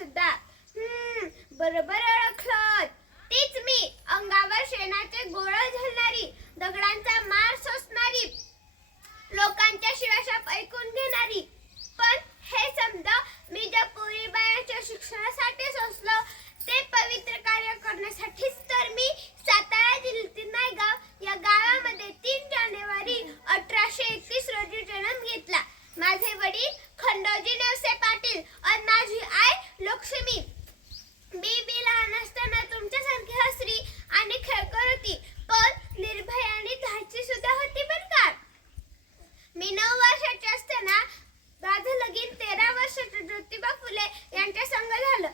सुद्धा. बरोबर ओळखलं. तीच मी, अंगावर शेणाचे गोळ झेलणारी, दगडांचा मार सोसणारी, लोकांच्या शिवाशाप ऐकून घेणारी. पण हे समजा मी ज्या पोरीबाळांच्या शिक्षणासाठी सोसलं ते पवित्र कार्य करण्यासाठीच तर मी सातारा जिल्ह्यातील नायगाव या गावामध्ये 3 जानेवारी 1831 रोजी जन्म घेतला. माझे वडील खंडोजी नेवसे पाटील आणि माझी आई लक्ष्मी. मी लहान असताना तुमच्यासारखी हसरी आणि खेळकर होती, पण निर्भय आणि धाडसी सुद्धा होती बरं का. मी 9 वर्षाची असताना माझं लगीन 13 वर्षाच्या ज्योतिबा फुले यांच्या संग झालं.